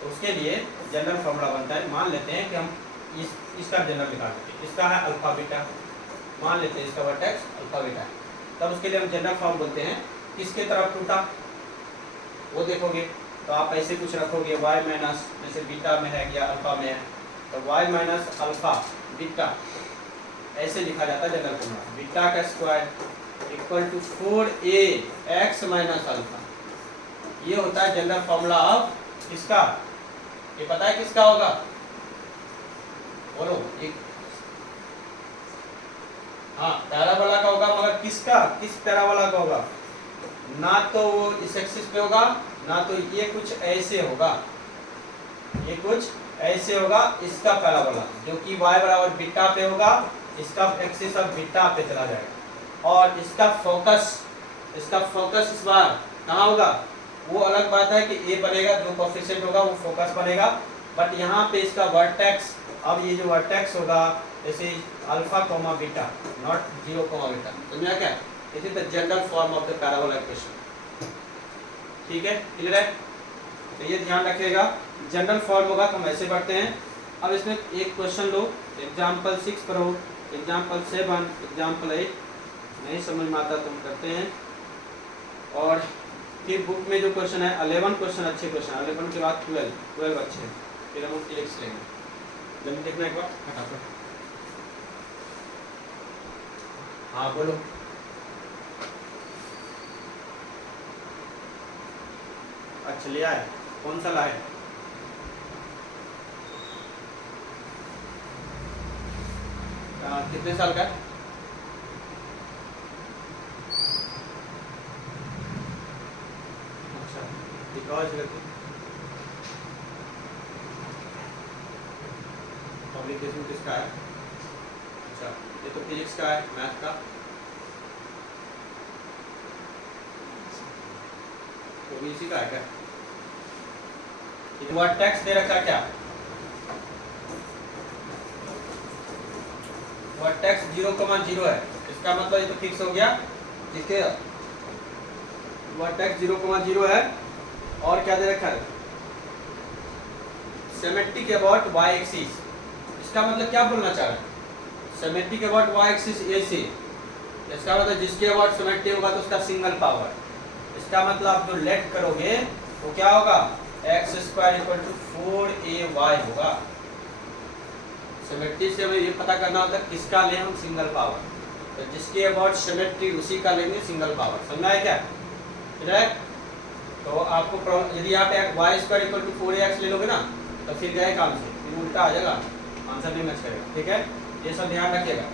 तो उसके लिए जनरल फॉर्मूला बनता है, मान लेते हैं कि हम इसका जनरल निकाल लेते हैं, इसका है अल्फा बीटा, मान लेते हैं इसका वर्टेक्स अल्फा बीटा, तब उसके लिए हम जनरल फॉर्म बोलते हैं, किसके तरफ टूटा वो देखोगे, तो आप ऐसे कुछ रखोगे y माइनस, जैसे बीटा में है या अल्फा में है तो y माइनस अल्फा बीटा, ऐसे लिखा जाता है जनरल फॉर्मूला, बीटा का square equal to 4ax minus alpha, ये होता है जनरल फॉर्मूला ऑफ किसका, ये पता है किसका होगा, बोलो एक, हाँ पैराबोला का होगा, मगर किसका, किस पैराबोला का होगा, ना तो वो इस एक्सिस पे होगा ना तो ये कुछ ऐसे होगा, ये कुछ ऐसे होगा, इसका पैराबोला जो कि y बराबर बीटा पे होगा, इसका एक्सिस अब बीटा पे चला जाएगा, और इसका फोकस इस बार कहाँ होगा, वो अलग बात है कि a बनेगा, जो कोफिशिएंट होगा वो फोकस बनेगा, बट यहाँ पे इसका वर्टेक्स, अब ये जो वर्टेक्स होगा जैसे alpha comma beta, not 0 comma beta, समझा क्या? This is the general form of the parabola equation. ठीक है, क्लियर है? तो ये ध्यान रखिएगा, जनरल फॉर्म होगा तो हम ऐसे पढ़ते हैं। अब इसमें एक क्वेश्चन लो, एग्जाम्पल 6 करो, एग्जाम्पल 7, एग्जाम्पल 8, नहीं समझ में आता तो हम करते हैं। और फिर बुक में जो क्वेश्चन है 11 क्वेश्चन अच्छे क्वेश्चन, 11 के बाद 12 अच्छे, फिर हम क्लिक्स लेंगे। जल्दी देखना एक बार फटाफट। हाँ बोलो। अच्छा लिया है, कौन सा लाए? कितने साल का? अच्छा, पब्लिकेशन किसका है? अच्छा, ये तो फिजिक्स का है, मैथ का तो भी इसी का है क्या? वर्टेक्स दे रखा क्या? वर्टेक्स 0,0 है, इसका मतलब ये तो फिक्स हो गया, जिसके वर्टेक्स 0,0 है। और क्या दे रखा है? Symmetric about y axis. इसका मतलब क्या बोलना चाह रहे हैं? सिमेट्रिक अबाउट y एक्सिस ऐसे, इसका मतलब जिसके अबाउट सिमेट्री होगा तो उसका सिंगल पावर। इसका मतलब आप जो लेट करोगे वो क्या होगा? x² = 4ay होगा। सिमेट्री से हमें ये पता करना होता है किसका ले हम सिंगल पावर, तो जिसके अबाउट सिमेट्री उसी का लेंगे सिंगल पावर। समझना है क्या? ठीक? तो आपको यदि यहाँ पे y² = 4ax ले लोगे ना तो फिर गए काम से, फिर उल्टा आ जाएगा, आंसर नहीं मैच करेगा। ठीक है, ये सब ध्यान रखिएगा।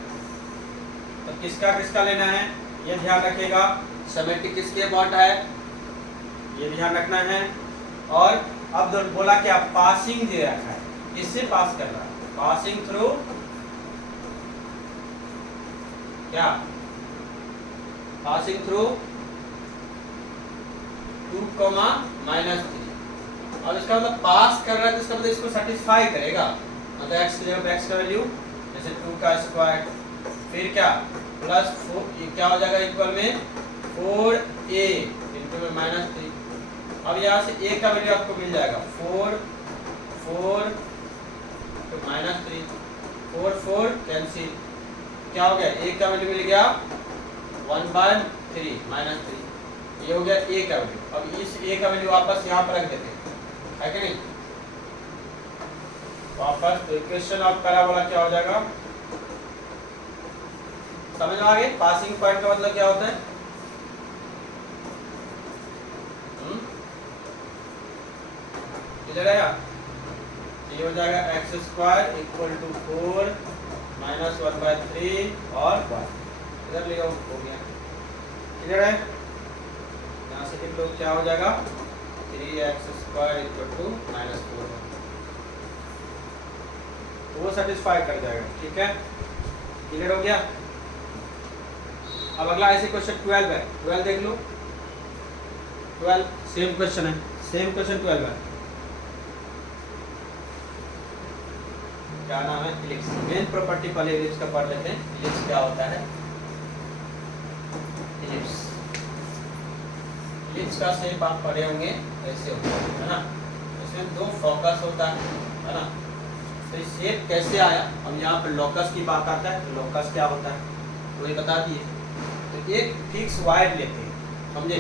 तो किसका लेना है ये ध्यान रखिएगा। सिमेट्री किसके अबाउट है ये ध्यान रखना है। और अब बोला क्या? पासिंग दे रखा है, किससे पास कर रहा है? पासिंग थ्रू क्या? Passing through 2, -3। और इसका मतलब पास कर रहा है तो इसका मतलब इसको सेटिस्फाई करेगा, मतलब x की जगह x का वैल्यू जैसे 2 का स्क्वायर, फिर क्या +4, ये क्या हो जाएगा इक्वल में 4a इनटू में -3। अब यहाँ से a का वैल्यू आपको मिल जाएगा 4 तो -3, 4 कैंसिल, क्या हो गया? a का वैल्यू मिल गया 1/3 -3, ये हो गया a का वैल्यू। अब इस a का वैल्यू वापस यहाँ पर रख देते हैं, है कि नहीं? वापस तो इक्वेशन ऑफ पैराबोला क्या हो जाएगा? समझ में आ गए? पासिंग पॉइंट का मतलब क्या होता है? क्लियर है? ये हो जाएगा x² = 4 -1/3 और 1 इधर ले आओ, हो गया। क्लियर है? यहाँ से लिख लो क्या हो जाएगा? 3x² = -4, तो वो सेटिस्फाई कर जाएगा। ठीक है, क्लियर हो गया? अब अगला ऐसे क्वेश्चन 12 है, 12 देख लो। 12 सेम क्वेश्चन है, सेम क्वेश्चन 12 है। क्या नाम है? इलिप्स। मेन प्रॉपर्टी पहले इलिप्स का पढ़ लेते हैं। इलिप्स क्या होता है? इलिप्स, इलिप्स का शेप आप पढ़े होंगे ऐसे होता है ना, इसमें 2 फोकस होता है ना। तो शेप कैसे आया? अब यहाँ पर लोकस की बात आता है, तो लोकस क्या होता है वो ये बता दिए। तो एक फिक्स वायर लेते हैं, समझे?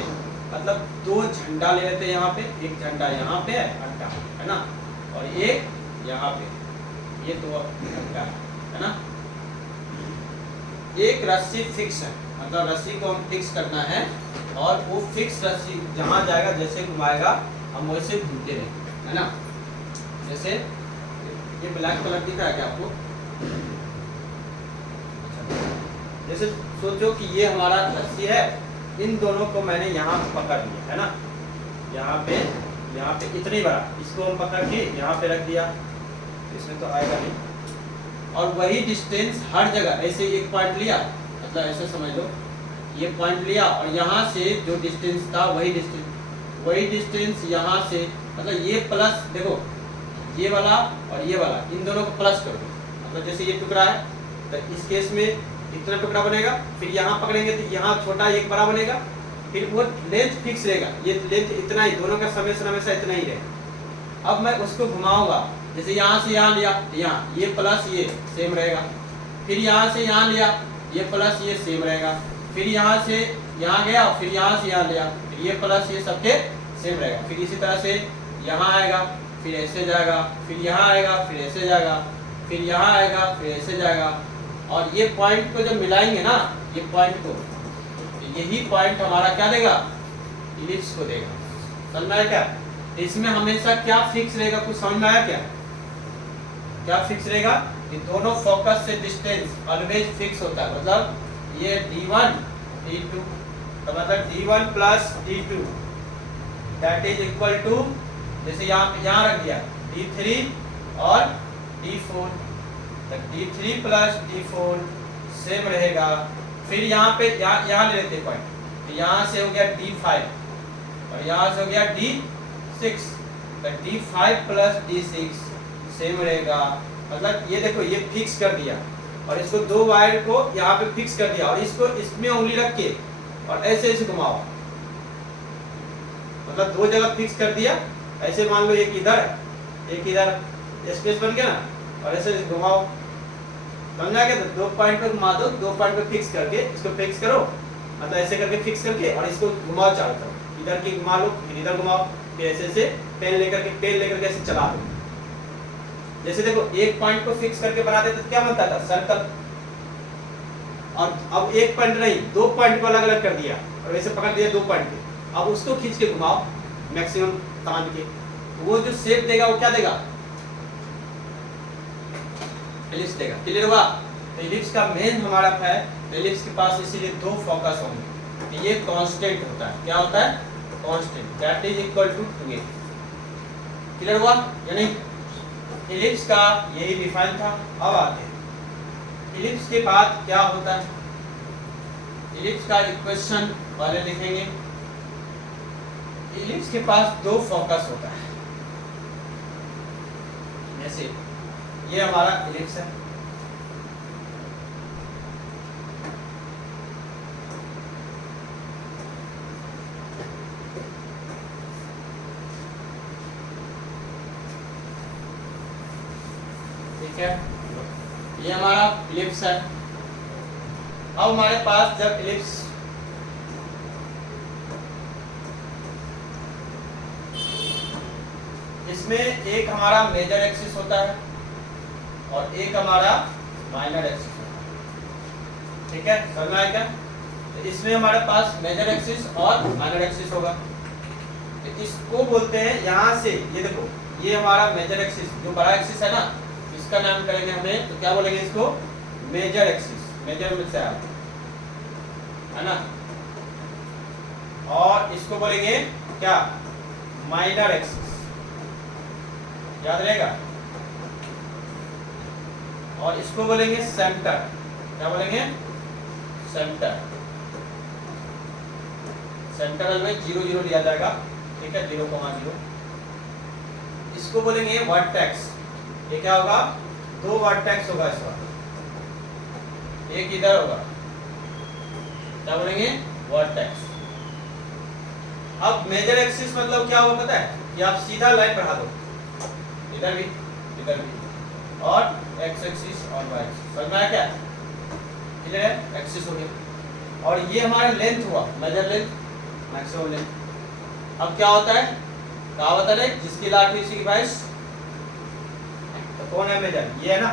मतलब 2 झंडा ले लेते हैं, यहाँ पे एक झंडा यहाँ पे है अड्डा, है ना, और एक यहाँ पे, ये 2 अड्डा है ना। एक रस्सी फिक्स है, मतलब रस्सी को हम फिक्स करना है, और वो फिक्स रस्सी जहाँ जाएगा जैसे घुमाएगा हम वैसे घूमते रहेंगे, है ना। जैसे ये ब्लैक कलर दिख रहा है क्या आपको? जैसे सोचो कि ये हमारा रस्सी है, इन दोनों को मैंने यहाँ पकड़ लिया, है ना, यहाँ पे इतनी बड़ा, इसको हम पकड़ के यहाँ पे रख दिया, इसमें तो आएगा नहीं। और वही डिस्टेंस हर जगह ऐसे एक पॉइंट लिया, मतलब ऐसे समझ लो, ये पॉइंट लिया और यहाँ से जो डिस्टेंस था वही डिस्टेंस यहाँ से, मतलब ये प्लस, देखो ये वाला और ये वाला, इन दोनों को प्लस कर दो। मतलब जैसे ये टुकड़ा है तो इस केस में इतना टुकड़ा बनेगा, फिर यहाँ पकड़ेंगे तो यहाँ छोटा एक बड़ा बनेगा, फिर वो लेंथ फिक्स रहेगा, ये लेंथ इतना ही, दोनों का समेशन हमेशा इतना ही रहेगा। अब मैं उसको घुमाऊंगा, जैसे यहाँ से यहाँ लिया, यहाँ ये प्लस ये सेम रहेगा, फिर यहाँ से यहाँ लिया, ये प्लस ये सेम रहेगा, फिर यहाँ से यहाँ गया, फिर यहाँ से यहाँ लिया, फिर ये प्लस ये सबके सेम रहेगा। फिर इसी तरह से यहाँ आएगा, फिर ऐसे जाएगा, फिर यहाँ आएगा, फिर ऐसे जाएगा, फिर यहाँ आएगा, फिर ऐसे जाएगा। और ये पॉइंट को जब मिलाएंगे ना, ये पॉइंट को, यही पॉइंट हमारा क्या देगा, इलिप्स को देगा। समझ में आया क्या? इसमें हमेशा क्या फिक्स रहेगा, कुछ समझ में आया क्या? क्या फिक्स रहेगा? ये दोनों फोकस से डिस्टेंस ऑलवेज फिक्स होता है। मतलब ये D1 D2 तो मतलब D1 plus D2 that is equal to, जैसे यहाँ रख दिया D3 और D4, तो D3 प्लस D4 सेम रहेगा। फिर यहाँ पे यहाँ ले लेते पॉइंट, तो यहाँ से हो गया D5 और यहाँ से हो गया D6, तो D5 प्लस D6 सेम रहेगा। मतलब ये देखो, ये फिक्स कर दिया और इसको दो वायर को यहाँ पे फिक्स कर दिया और इसको इसमें उंगली रख के और ऐसे ऐसे घुमाओ, मतलब दो जगह फिक्स कर दिया। ऐसे मान लो एक इधर एक इधर, स्पेस बन गया ना, और ऐसे घुमाओ, समझा क्या? तो दो पॉइंट पे घुमा दो, दो पॉइंट पे फिक्स करके इसको फिक्स करो, मतलब ऐसे करके फिक्स करके और इसको घुमाओ चारों तरफ, इधर की घुमा लो, फिर इधर घुमाओ, फिर ऐसे ऐसे पेन लेकर के ऐसे चला दो। जैसे देखो, एक पॉइंट को फिक्स करके बना देते तो क्या बनता था, सर्कल। और अब एक पॉइंट नहीं, दो पॉइंट को अलग अलग कर दिया और ऐसे पकड़ दिया दो पॉइंट पे, अब उसको खींच के घुमाओ मैक्सिमम तान के, वो जो शेप देगा वो क्या देगा, एलिप्स देगा। क्लियर हुआ? तो एलिप्स का मेन हमारा है, एलिप्स के पास इसीलिए दो फोकस होंगे, तो ये कांस्टेंट होता है। क्या होता है? Constant, that is equal to 2a। Clear हुआ या नहीं? एलिप्स का यही डिफाइन था। अब आते हैं एलिप्स के बाद क्या होता है। एलिप्स का इक्वेशन पहले लिखेंगे। एलिप्स के पास दो फोकस होता है, जैसे ये हमारा एलिप्स है, ठीक है, ये हमारा एलिप्स है। अब हमारे पास जब एलिप्स इसमें एक हमारा मेजर एक्सिस होता है और एक हमारा माइनर एक्सिस होता है, ठीक है, समझ में आया क्या? तो इसमें हमारे पास मेजर एक्सिस और माइनर एक्सिस होगा, तो इसको बोलते हैं, यहाँ से ये देखो, ये हमारा मेजर एक्सिस जो बड़ा एक्सिस है ना, इसका नाम करेंगे हमें, तो क्या बोलेंगे इसको, मेजर एक्सिस, मेजर में से है ना, और इसको बोलेंगे क्या, माइनर एक्सिस, याद रहेगा। और इसको बोलेंगे सेंटर, क्या बोलेंगे, सेंटर। सेंटर में 0 0 लिया जाएगा, ठीक है, 0,0। इसको बोलेंगे वर्टेक्स, ये क्या होगा, दो वर्टेक्स होगा इसका, एक इधर होगा, क्या बोलेंगे, वर्टेक्स। अब मेजर एक्सिस मतलब क्या होगा पता है, कि आप सीधा लाइन बढ़ा दो, इधर भी इधर भी, और एक्स एक्सिस और वाई एक्सिस, समझ में आया क्या? क्लियर है? एक्सिस हो गया। और ये हमारा लेंथ हुआ, मेजर लेंथ, मैक्सिमम लेंथ। अब क्या होता है, कहावत है जिसकी लाठी उसी की भैंस, तो कौन है मेजर, ये है ना।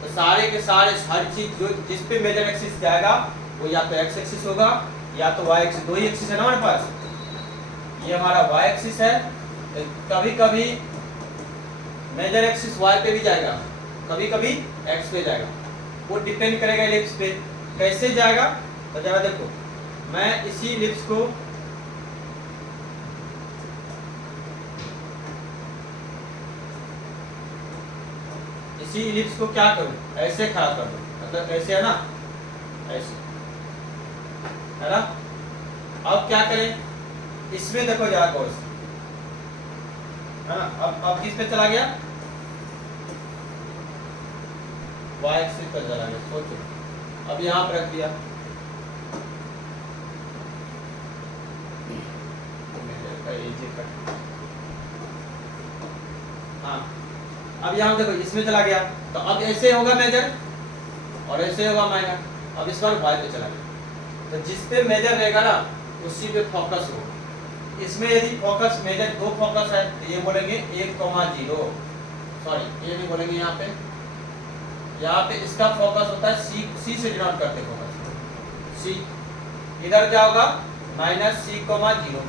तो सारे के सारे हर चीज जो जिस पे मेजर एक्सिस जाएगा वो या तो एक्स एक्सिस होगा या तो वाई एक्सिस, दो ही एक्सिस है ना हमारे पास। ये हमारा वाई एक्सिस है, कभी कभी मेजर एक्सिस वाई पे भी जाएगा, कभी कभी एक्स पे जाएगा, वो डिपेंड करेगा एलिप्स पे कैसे जाएगा। तो जरा देखो, मैं इसी एलिप्स को इसी एलिप्स को क्या करूं, ऐसे खड़ा कर दूं, मतलब कैसे है ना, ऐसे है ना। अब क्या करें, इसमें देखो जरा गौर से, है ना। अब किस पे चला गया, y एक्सिस पर चला गया। सोचो, अब यहाँ पर रख दिया, हाँ अब यहाँ देखो इसमें चला गया, तो अब ऐसे होगा मेजर और ऐसे होगा माइनर। अब इस बार y पे चला गया, तो जिस पे मेजर रहेगा ना उसी पे फोकस होगा। इसमें यदि फोकस मेजर दो फोकस है तो ये बोलेंगे 1,0, सॉरी ये नहीं बोलेंगे, यहाँ पे इसका फोकस होता है सी से डिनोट करते फोकस, सी। इधर क्या होगा -c,0,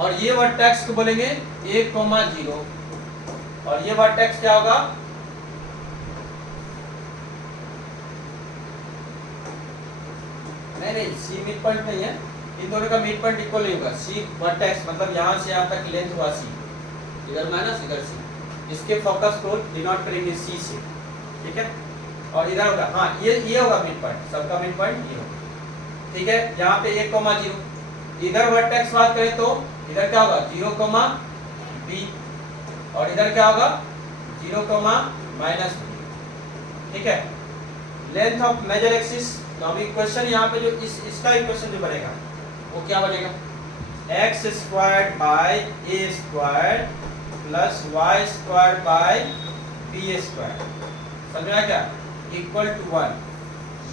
और ये वर्टेक्स को बोलेंगे 1,0, और ये वर्टेक्स क्या होगा नहीं सी मिड पॉइंट नहीं है, इन दोनों का मिड पॉइंट इक्वल नहीं होगा। सी वर्टेक्स मतलब यहाँ से यहाँ तक लेंथ हुआ सी, इधर माइनस इधर सी, इसके फोकस को डिनोट करेंगे सी से, ठीक है। और इधर होगा, हाँ ये होगा मिड पॉइंट, सबका मिड पॉइंट ये होगा, ठीक है। यहाँ पे 1,0, इधर वर्टेक्स बात करें तो इधर क्या होगा 0,b, और इधर क्या होगा 0,-b, ठीक है। लेंथ ऑफ मेजर एक्सिस, तो अभी क्वेश्चन यहाँ पे जो इसका इक्वेशन जो बनेगा वो क्या बनेगा, x² bye a² plus y² bye b², समझा क्या, इक्वल टू 1।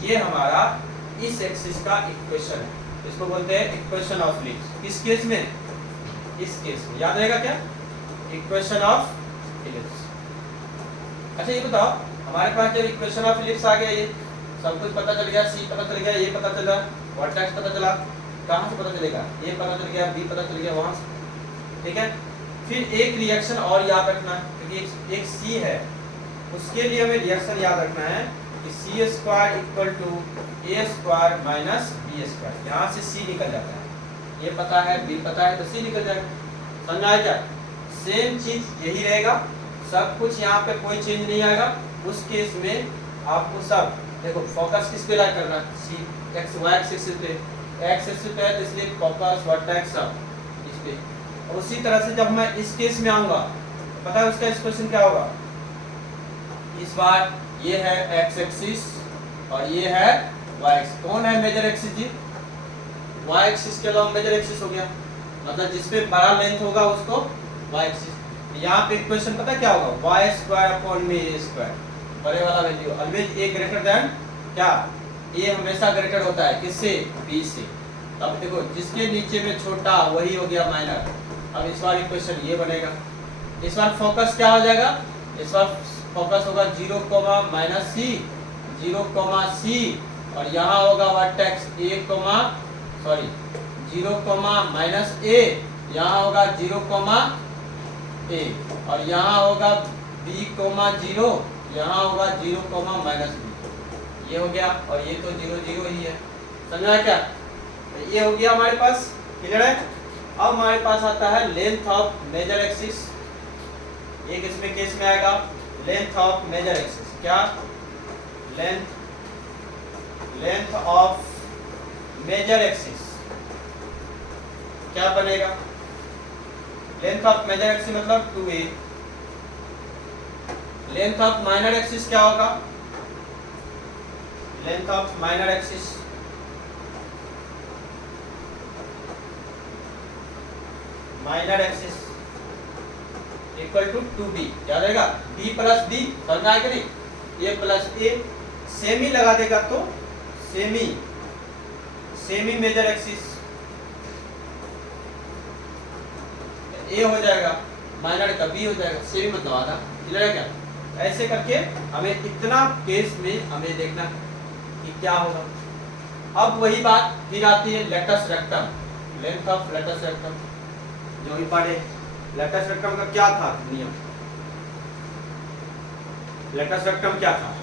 ये हमारा इस एक्सिस का इक्वेशन है, इसको बोलते हैं इक्वेशन ऑफ इलिप्स। किस केस में, इस केस में, याद रहेगा क्या, इक्वेशन ऑफ इलिप्स। अच्छा ये बताओ, हमारे पास जब इक्वेशन ऑफ इलिप्स आ गया, ये सब कुछ पता चल गया, सी पता चल गया, ये पता चला, वर्टेक्स पता चला, कहाँ से पता चलेगा, ये पता चल गया, बी पता चल गया वहां से, ठीक है। फिर एक रिएक्शन और याद रखना है, क्योंकि एक सी है, उसके लिए हमें रिएक्शन याद रखना है कि c² = a² माइनस b²। यहाँ से c निकल जाता है, ये पता है, b पता है, तो c निकल जाएगा। समझ आया क्या, सेम चीज यही रहेगा, सब कुछ यहाँ पे कोई चेंज नहीं आएगा। उस केस में आपको सब देखो फोकस किस पे लाइक करना है, सी एक्स वाई एक्सिस पे, एक्स एक्सिस पे है तो इसलिए फोकस वर्टेक्स सब इस पे। और उसी तरह से जब मैं इस केस में आऊंगा तो पता है उसका एक्सप्रेशन क्या होगा, इस बार ये है एक्स एक्सिस और ये है वाई एक्सिस। कौन है मेजर एक्सिस जी, वाई एक्सिस के अलावा मेजर एक्सिस हो गया, मतलब जिसपे बड़ा लेंथ होगा उसको वाई एक्सिस। यहाँ पे इक्वेशन पता क्या होगा, y² / बड़े वाला value always a greater than क्या, a हमेशा ग्रेटर होता है किससे, b से। अब देखो जिसके नीचे में छोटा वही हो गया माइनर। अब इस बार इक्वेशन ये बनेगा, इस बार फोकस क्या हो जाएगा, इस बार फोकस होगा 0,-c 0,c, और यहाँ होगा वर्टेक्स 0,-a, यहाँ होगा 0,a, और यहाँ होगा b,0, यहाँ होगा 0,-b, ये हो गया, और ये तो 0, 0 ही है। समझा क्या, तो ये हो गया हमारे पास, क्लियर है। अब हमारे पास आता है लेंथ ऑफ मेजर एक्सिस। एक इसमें केस में आएगा लेंथ ऑफ मेजर एक्सिस, क्या, लेंथ ऑफ मेजर एक्सिस क्या बनेगा, लेंथ ऑफ मेजर एक्सिस मतलब 2a। Length of minor axis क्या होगा, length of minor axis equal to 2b, याद रहेगा, b प्लस b, समझ आया कि नहीं, a प्लस a, सेमी लगा देगा तो सेमी मेजर एक्सिस a हो जाएगा, माइनर का b हो जाएगा, सेमी मतलब आधा, क्लियर है क्या। ऐसे करके हमें इतना केस में हमें देखना कि क्या होगा। अब वही बात फिर आती है latus rectum, length of latus rectum, जो भी पढ़े लेटस रेक्टम का क्या था नियम, लेटस रेक्टम क्या था,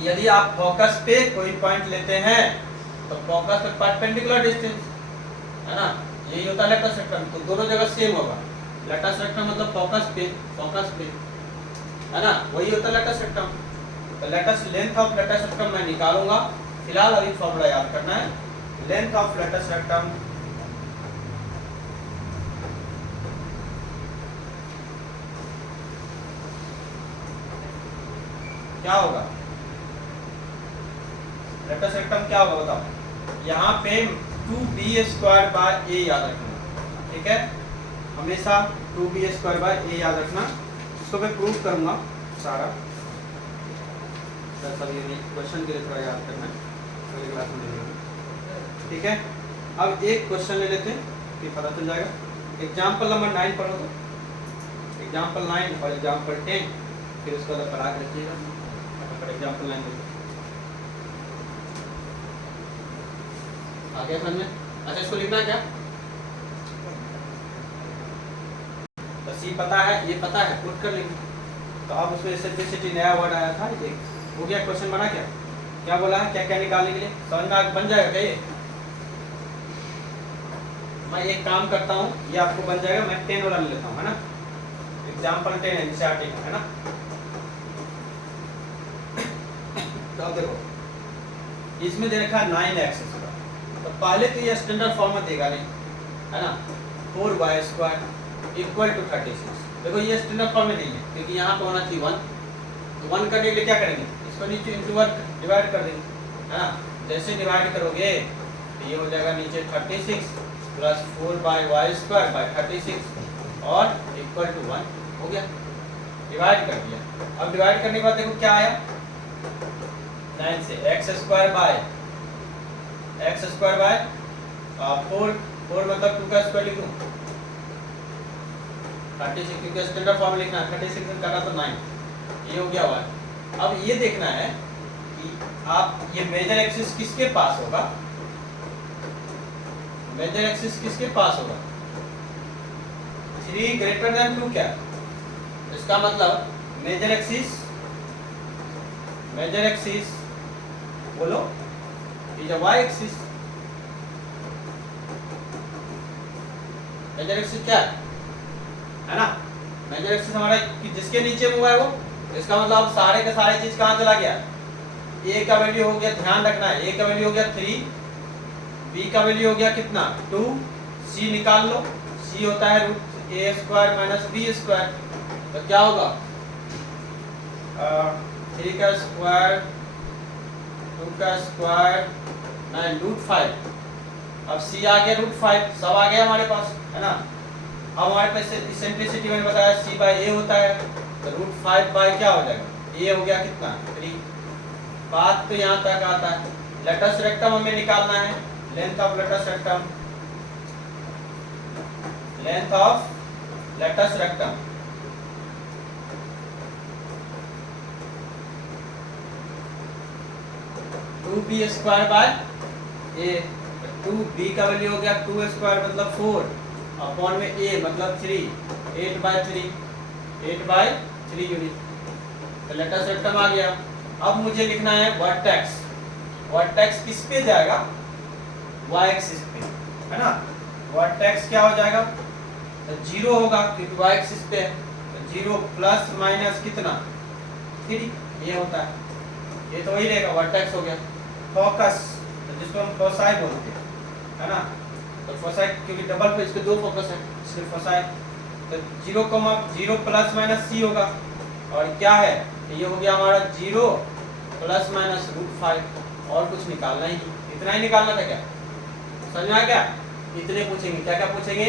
यदि आप फोकस पे कोई पॉइंट लेते हैं तो फोकस पे परपेंडिकुलर डिस्टेंस है ना, यही होता है लेटस रेक्टम, तो दोनों जगह सेम होगा। लेटस रेक्टम मतलब फोकस पे है ना, वही होता है लेटस रेक्टम। तो latus length of latus rectum मैं निकालूंगा, फिलहाल अभी फॉर्मूला याद करना है, लेंथ ऑफ लेटस रेक्टम क्या होगा, लेटस रेक्टम क्या होगा बताओ। यहाँ पे 2b² याद रखना, ठीक है, हमेशा 2b² याद रखना। इसको मैं प्रूव करूंगा सारा, सब ये क्वेश्चन के लिए थोड़ा याद करना है, अगली क्लास में देखेंगे, ठीक है। अब एक क्वेश्चन ले लेते हैं फिर पता चल जाएगा। एग्जाम्पल नंबर 9 पढ़ो तो, एग्जाम्पल 9 और एग्जाम्पल 10, फिर उसको अलग पढ़ा के रखिएगा। एग्जाम्पल 9 आ गया समझ में? अच्छा इसको लिखना है क्या, बस ये पता है, ये पता है, पुट कर लेंगे। तो अब उसमें एसेंट्रिसिटी नया वर्ड आया था, एक हो गया, क्वेश्चन बना क्या, क्या बोला है, क्या क्या निकालने के लिए, समझ में बन जाएगा क्या ये? मैं एक काम करता हूँ, ये आपको बन जाएगा, मैं 10 वाला ले लेता हूँ, है ना, एग्जाम्पल 10 एनसीईआरटी का, है ना। तो अब देखो इसमें दे रखा है 9x, तो पहले तो ये स्टैंडर्ड फॉर्म में देगा नहीं, है ना, 4y² = 36। देखो ये स्टैंडर्ड फॉर्म में नहीं है, क्योंकि यहाँ पे होना चाहिए 1, तो 1 करने के लिए क्या करेंगे, इसको नीचे इंटू 1 डिवाइड कर देंगे, है ना। जैसे डिवाइड करोगे तो ये हो जाएगा नीचे 36 प्लस 4y² 36 और = 1 हो गया, डिवाइड कर दिया। अब डिवाइड करने के बाद देखो क्या आया, 9 से x² 4 मतलब 2 का स्क्वायर लिख दूं, 36 क्योंकि स्टैंडर्ड फॉर्म लिखना है, 36 में काटा तो 9, ये हो गया 1। अब ये देखना है कि आप ये मेजर एक्सिस किसके पास होगा, मेजर एक्सिस किसके पास होगा, 3 > 2 क्या, इसका मतलब मेजर एक्सिस बोलो is a y axis, major axis क्या है ना, मेजर एक्सिस हमारा कि जिसके नीचे हुआ है वो, इसका मतलब अब सारे के सारे चीज कहाँ चला गया, a का वैल्यू हो गया, ध्यान रखना है, a का वैल्यू हो गया 3, b का वैल्यू हो गया कितना 2, c निकाल लो, c होता है √a² - b², तो क्या होगा 3 का स्क्वायर 2 का स्क्वायर 9 √5। अब c आ गया √5, सब आ गया हमारे पास, है ना। अब हमारे पास इसेंट्रिसिटी मैंने बताया c/a होता है, तो √5 क्या हो जाएगा, a हो गया कितना 3। बात तो यहाँ तक आता है, लेटस रेक्टम हमें निकालना है, length of latus rectum, length of latus rectum (2b²a), 2b का वैल्यू हो गया 2² मतलब 4 अपॉन में a मतलब 3, 8/3 यूनिट, तो लेटस रेक्टम आ गया। अब मुझे लिखना है वर्टेक्स, वर्टेक्स किस पे जाएगा, y एक्सिस पे, है ना। वर्टेक्स क्या हो जाएगा, तो 0 होगा क्योंकि y एक्सिस पे है, तो 0 प्लस माइनस कितना 3, ये होता है, ये तो वही रहेगा, वर्टेक्स हो गया। फोकस तो जिसको हम फोसाई बोलते हैं, है ना, तो फोसाई क्योंकि डबल पे इसके 2 फोकस है इसलिए फोसाई, तो 0 प्लस माइनस c होगा, और क्या है ये हो गया हमारा 0 प्लस माइनस √5, और कुछ निकालना ही नहीं, इतना ही निकालना था क्या, समझ में आ गया। इतने पूछेंगे, क्या क्या पूछेंगे,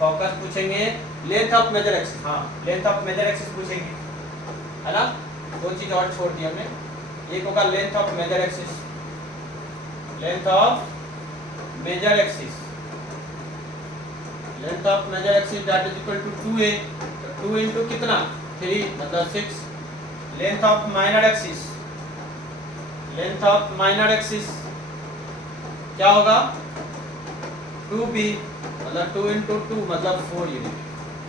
फोकस पूछेंगे, लेंथ ऑफ मेजर एक्सिस, हाँ लेंथ ऑफ मेजर एक्सिस पूछेंगे, है ना। 2 चीज और छोड़ दी हमने, एक होगा length of major axis, length of major axis, length of major axis that is equal to 2a, तो 2 इंटू कितना 3 मतलब 6। Length of minor axis, length of minor axis क्या होगा 2b मतलब 2 इंटू 2 मतलब 4 यूनिट।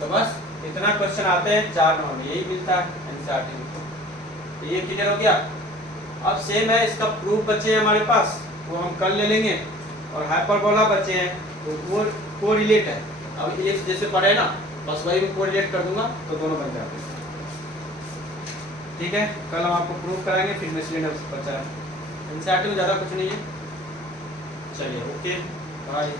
तो बस इतना क्वेश्चन आते हैं 4 नंबर में, यही मिलता है एनसीईआरटी में। तो ये क्लियर हो गया। अब सेम है, इसका प्रूफ बचे हैं हमारे पास, वो हम कल ले लेंगे, और हाइपरबोला बचे हैं तो वो कोरिलेट है, अब इलिप्स जैसे पढ़े ना बस वही मैं कोरिलेट कर दूंगा तो दोनों बन जाते हैं, ठीक है। कल हम आपको प्रूफ कराएंगे, फिर मिसलेनियस बचा है, एनसीईआरटी में ज़्यादा कुछ नहीं है। चलिए ओके बाय।